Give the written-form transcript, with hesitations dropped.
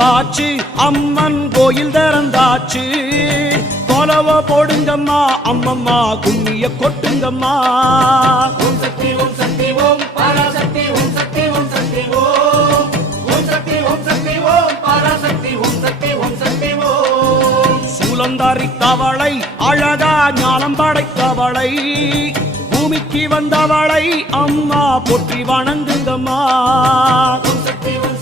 வந்தாச்சு அம்மன் கோயில் திறந்தாச்சு கொலவ போடுங்கம்மா அம்மம்மா கும்மிய கொட்டுங்கம்மா ஓம் சக்தி ஓம் சக்தி ஓம் பராசக்தி ஓம் சக்தி ஓம் சக்தி ஓம் ஓம் சக்தி ஓம் சக்தி ஓம் பராசக்தி ஓம் சக்தி ஓம் சக்தி ஓம் சூலந்தாரி தவளை அழகா ஞானம் படைத்தவளை பூமிக்கு வந்தவளை அம்மா போற்றி வணங்குங்கம்மா ஓம் சக்தி ஓம்